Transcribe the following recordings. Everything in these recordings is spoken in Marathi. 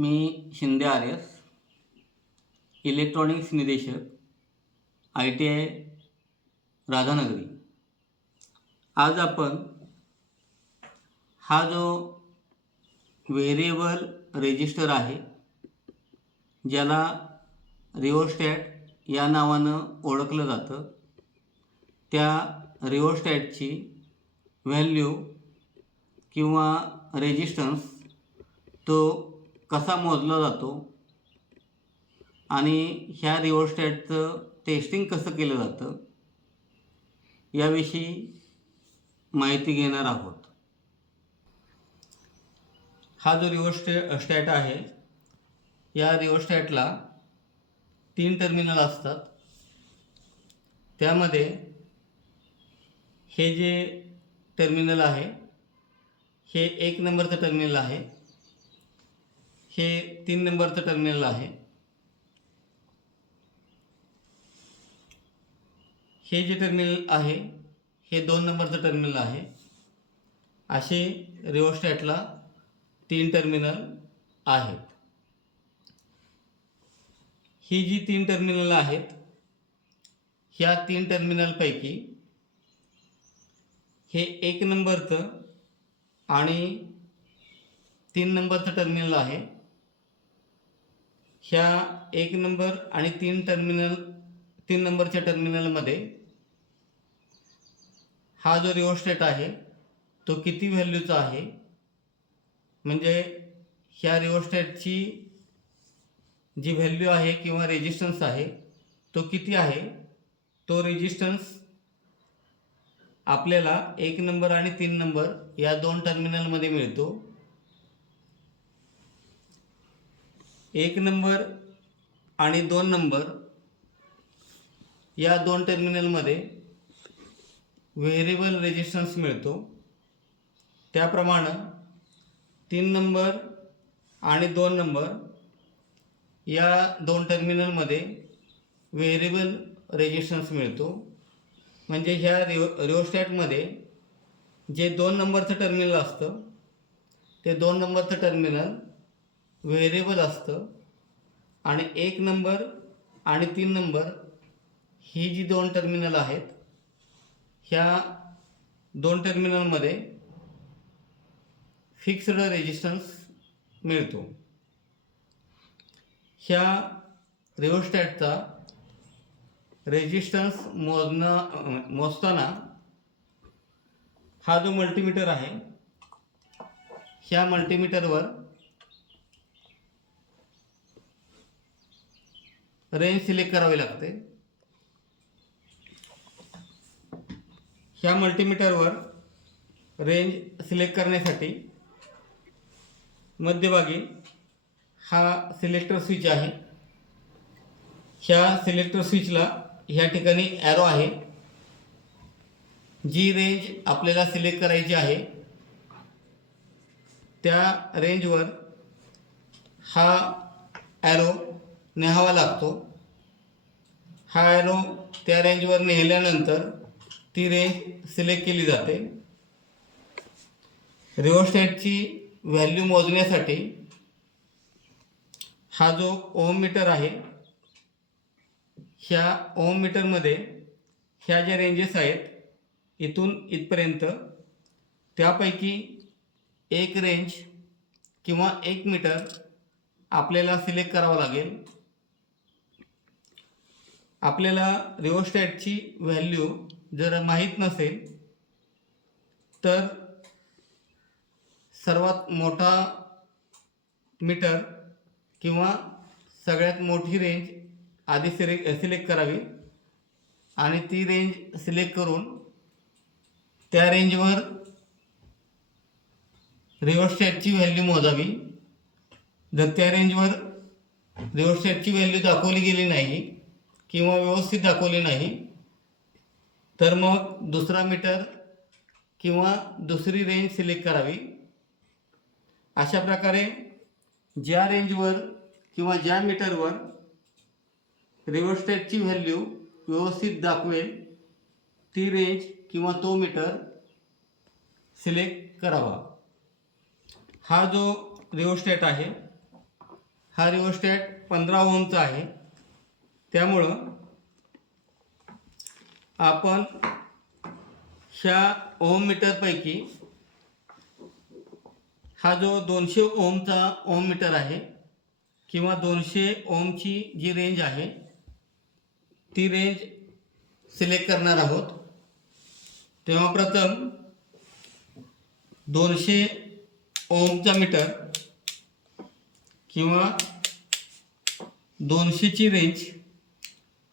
मी शिंदे आर एस, इलेक्ट्रॉनिक्स निदेशक, ITI राधानगरी. आज आपण हा जो व्हेरिएबल रेजिस्टर आहे, ज्याला रिओस्टॅट या नावानं ओळखलं जातं, त्या रिओस्टॅटची व्हॅल्यू किंवा रेजिस्टन्स तो कसा मोजला जातो आणि ह्या रिओस्टॅटचं टेस्टिंग कसं केलं जातं याविषयी माहिती घेणार आहोत. हा जो रिओस्टॅट आहे, या रिओस्टॅटला 3 टर्मिनल असतात. त्यामध्ये हे जे टर्मिनल आहे हे 1 नंबरचं टर्मिनल आहे, हे 3 नंबरचं टर्मिनल आहे, हे जे टर्मिनल आहे हे 2 नंबरचं टर्मिनल आहे. असे रिओस्टॅटला 3 टर्मिनल आहेत. ही जी 3 टर्मिनल आहेत, ह्या 3 टर्मिनलपैकी हे 1 नंबरचं आणि 3 नंबरचं टर्मिनल आहे. ह्या 1 नंबर आणि 3 नंबरच्या टर्मिनलमध्ये हा जो रिओस्टॅट आहे तो किती व्हॅल्यूचा आहे, म्हणजे ह्या रिओस्टॅटची जी व्हॅल्यू आहे किंवा रेजिस्टन्स आहे तो किती आहे, तो रेजिस्टन्स आपल्याला 1 नंबर आणि 3 नंबर या 2 टर्मिनलमध्ये मिळतो. 1 नंबर आणि 2 नंबर या 2 टर्मिनलमध्ये व्हेरिएबल रेजिस्टन्स मिळतो. त्याप्रमाणे 3 नंबर आणि 2 नंबर या 2 टर्मिनलमध्ये व्हेरिएबल रेजिस्टन्स मिळतो. म्हणजे ह्या रिओस्टॅटमध्ये जे 2 नंबरचं टर्मिनल असतं ते 2 नंबरचं टर्मिनल व्हेरिएबल असतं आणि 1 नंबर आणि 3 नंबर ही जी 2 टर्मिनल आहेत, ह्या 2 टर्मिनलमध्ये फिक्स्ड रेजिस्टन्स मिळतो. ह्या रिओस्टॅटचा रेजिस्टन्स मोजताना हा जो मल्टीमीटर आहे, ह्या मल्टीमीटरवर रेंज सिलेक्ट करावी लागते. ह्या मल्टीमीटरवर रेंज सिलेक्ट करण्यासाठी मध्यभागी हा सिलेक्टर स्विच आहे. ह्या सिलेक्टर स्विचला ह्या ठिकाणी ॲरो आहे. जी रेंज आपल्याला सिलेक्ट करायची आहे त्या रेंजवर हा ॲरो न्यावा लागतो. हा ॲरो त्या रेंजवर नेल्यानंतर ती रेंज सिलेक्ट केली जाते. रिओस्टॅटची व्हॅल्यू मोजण्यासाठी हा जो ओम मीटर आहे, ह्या ओम मीटरमध्ये ह्या ज्या रेंजेस आहेत इथून इथपर्यंत, त्यापैकी एक रेंज किंवा 1 मीटर आपल्याला सिलेक्ट करावं लागेल. आपल्याला रिओस्टॅटची व्हॅल्यू जर माहीत नसेल तर सर्वात मोठा मीटर किंवा सगळ्यात मोठी रेंज आधी सिलेक्ट करावी आणि ती रेंज सिलेक्ट करून त्या रेंजवर रिओस्टॅटची व्हॅल्यू मोजावी. जर त्या रेंजवर रिओस्टॅटची व्हॅल्यू दाखवली गेली नाही किंवा व्यवस्थित दाखवली नाही तर मग दुसरा मीटर किंवा दुसरी रेंज सिलेक्ट करावी. अशा प्रकारे ज्या रेंजवर किंवा ज्या मीटरवर रिओस्टॅटची व्हॅल्यू व्यवस्थित दाखवेल ती रेंज किंवा तो मीटर सिलेक्ट करावा. हा जो रिओस्टॅट आहे हा रिओस्टॅट 15 ओमचा आहे. त्यामुळं आपण ह्या ओम मीटरपैकी हा जो 200 ओमचा ओम मीटर आहे किंवा 200 ओमची जी रेंज आहे ती रेंज सिलेक्ट करणार आहोत. तेव्हा प्रथम 200 ओमचा मीटर किंवा 200ची रेंज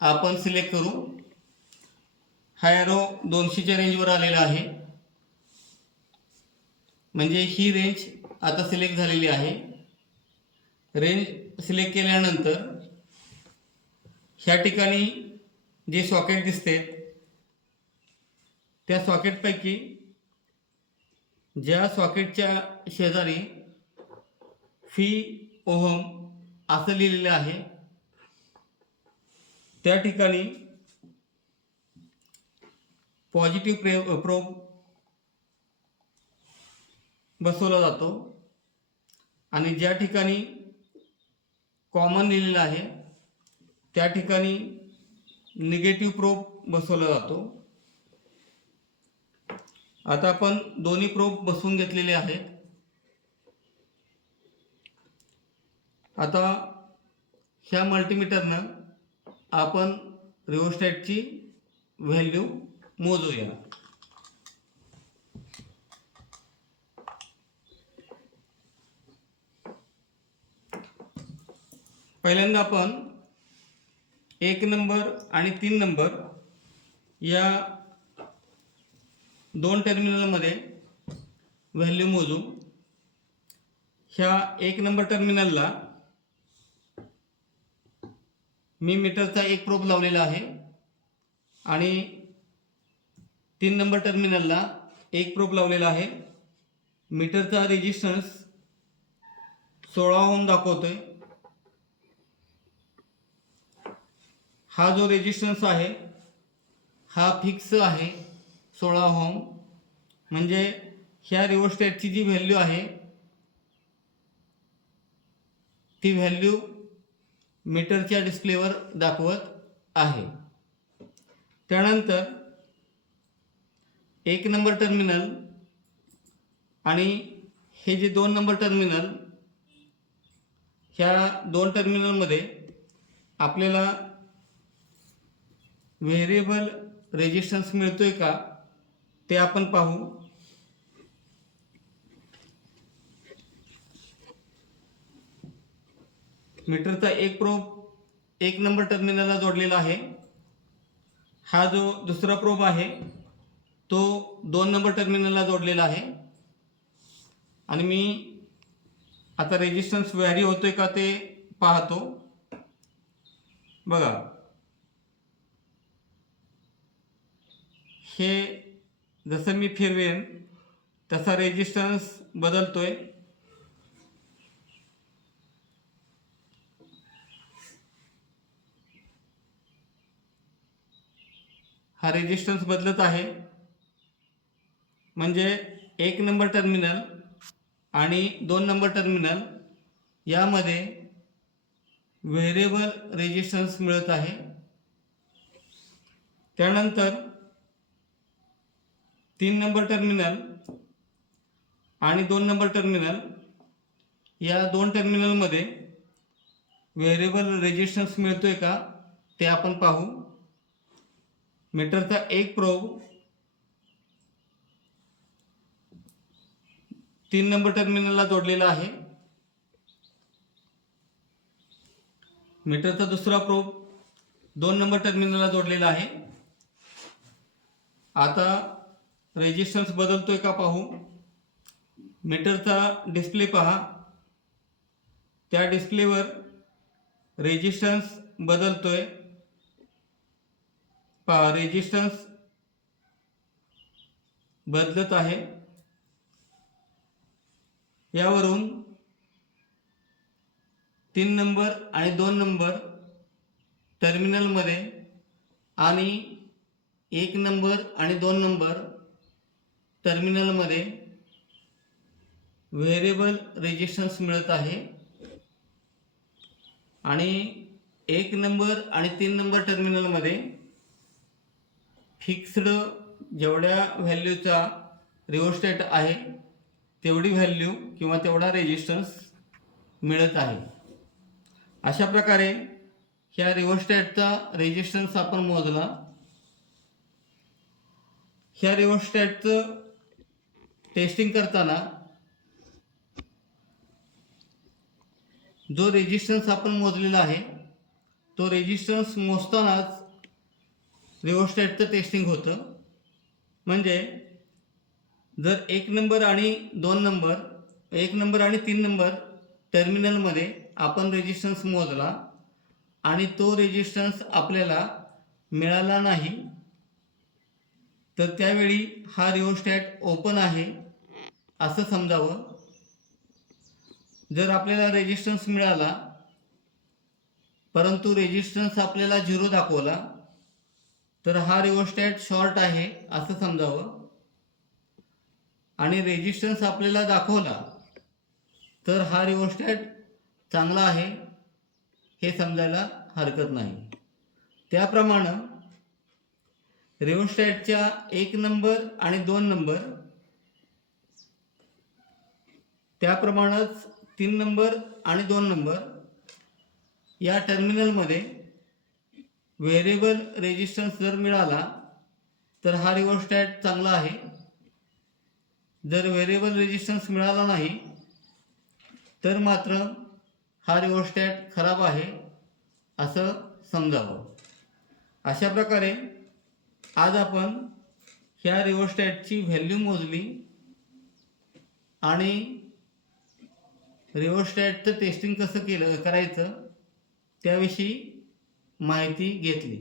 आपण सिलेक्ट करू. हा ॲरो 200च्या रेंजवर आलेला आहे, म्हणजे ही रेंज आता सिलेक्ट झालेली आहे. रेंज सिलेक्ट केल्यानंतर ह्या ठिकाणी जे सॉकेट दिसते त्या सॉकेटपैकी ज्या सॉकेटच्या शेजारी फी ओहम असं लिहिलेलं आहे त्या ठिकाणी पॉझिटिव्ह प्रोब बसवला जातो आणि ज्या ठिकाणी कॉमन लिहिलेलं आहे त्या ठिकाणी निगेटिव्ह प्रोब बसवला जातो. आता आपण दोन्ही प्रोब बसवून घेतलेले आहेत. आता ह्या मल्टीमीटरनं आपण रिओस्टॅटची व्हॅल्यू मोजूया. पहिल्यांदा आपण 1 नंबर आणि 3 नंबर या दोन टर्मिनलमध्ये व्हॅल्यू मोजू. ह्या 1 नंबर टर्मिनलला मी मीटरचा एक प्रोब लावलेला आहे आणि 3 नंबर टर्मिनलला एक प्रोब लावलेला आहे. मीटरचा रेजिस्टन्स 16 ओम दाखवतोय. हा जो रेजिस्टन्स आहे हा फिक्स आहे 16 ओम, म्हणजे ह्या रिओस्टॅटची जी व्हॅल्यू आहे ती व्हॅल्यू मीटरच्या डिस्प्लेवर दाखवत आहे. त्यानंतर 1 नंबर टर्मिनल आणि हे जे 2 नंबर टर्मिनल, ह्या दोन टर्मिनलमध्ये आपल्याला व्हेरिएबल रेजिस्टन्स मिळतोय का ते आपण पाहू. मीटरचा एक प्रोब 1 नंबर टर्मिनलला जोडलेला आहे. हा जो दुसरा प्रोब आहे तो 2 नंबर टर्मिनलला जोडलेला आहे. आणि मी आता रेजिस्टन्स व्हॅरी होतोय का ते पाहतो. बघा, हे जसं मी फिरवेन तसा रेजिस्टन्स बदलतोय. हा रेजिस्टन्स बदलत आहे, म्हणजे 1 नंबर टर्मिनल आणि 2 नंबर टर्मिनल यामध्ये व्हेरिएबल रेजिस्टन्स मिळत आहे. त्यानंतर 3 नंबर टर्मिनल आणि 2 नंबर टर्मिनल या दोन टर्मिनलमध्ये व्हेरिएबल रेजिस्टन्स मिळतोय का ते आपण पाहू. मीटरचा एक प्रोब 3 नंबर टर्मिनलला जोडलेला आहे. मीटरचा दुसरा प्रोब 2 नंबर टर्मिनलला जोडलेला आहे. आता रेजिस्टन्स बदलतोय का पाहू. मीटरचा डिस्प्ले पहा, त्या डिस्प्लेवर रेजिस्टन्स बदलतोय. पहा, रेजिस्टन्स बदलत आहे. यावरून 3 नंबर आणि 2 नंबर टर्मिनलमध्ये आणि 1 नंबर आणि 2 नंबर टर्मिनलमध्ये व्हेरिएबल रेजिस्टन्स मिळत आहे. आणि 1 नंबर आणि 3 नंबर टर्मिनलमध्ये फिक्स्ड जेवढ्या व्हॅल्यूचा रिओस्टॅट आहे तेवढी व्हॅल्यू किंवा तेवढा रेजिस्टन्स मिळत आहे. अशा प्रकारे ह्या रिओस्टॅटचा रेजिस्टन्स आपण मोजला. ह्या रिओस्टॅटचं टेस्टिंग करताना जो रेजिस्टन्स आपण मोजलेला आहे तो रेजिस्टन्स मोजतानाच रिओस्टॅटचं टेस्टिंग होतं. म्हणजे जर 1 नंबर आणि 2 नंबर 1 नंबर आणि 3 नंबर टर्मिनलमध्ये आपण रेजिस्टन्स मोजला आणि तो रेजिस्टन्स आपल्याला मिळाला नाही तर त्यावेळी हा रिओस्टॅट ओपन आहे असं समजावं. जर आपल्याला रेजिस्टन्स मिळाला परंतु रेजिस्टन्स आपल्याला 0 दाखवला तर हा रिओस्टॅट शॉर्ट आहे असं समजावं. आणि रेजिस्टन्स आपल्याला दाखवला तर हा रिओस्टॅट चांगला आहे हे समजायला हरकत नाही. त्याप्रमाणे रिओस्टॅटच्या 1 नंबर आणि 2 नंबर त्याप्रमाणेच 3 नंबर आणि 2 नंबर या टर्मिनलमध्ये व्हेरिएबल रेजिस्टन्स जर मिळाला तर हा रिओस्टॅट चांगला आहे. जर व्हेरिएबल रेजिस्टन्स मिळाला नाही तर मात्र हा रिओस्टॅट खराब आहे असं समजावं. अशा प्रकारे आज आपण ह्या रिओस्टॅटची व्हॅल्यू मोजली आणि रिओस्टॅटचं टेस्टिंग कसं करायचं त्याविषयी माहिती घेतली.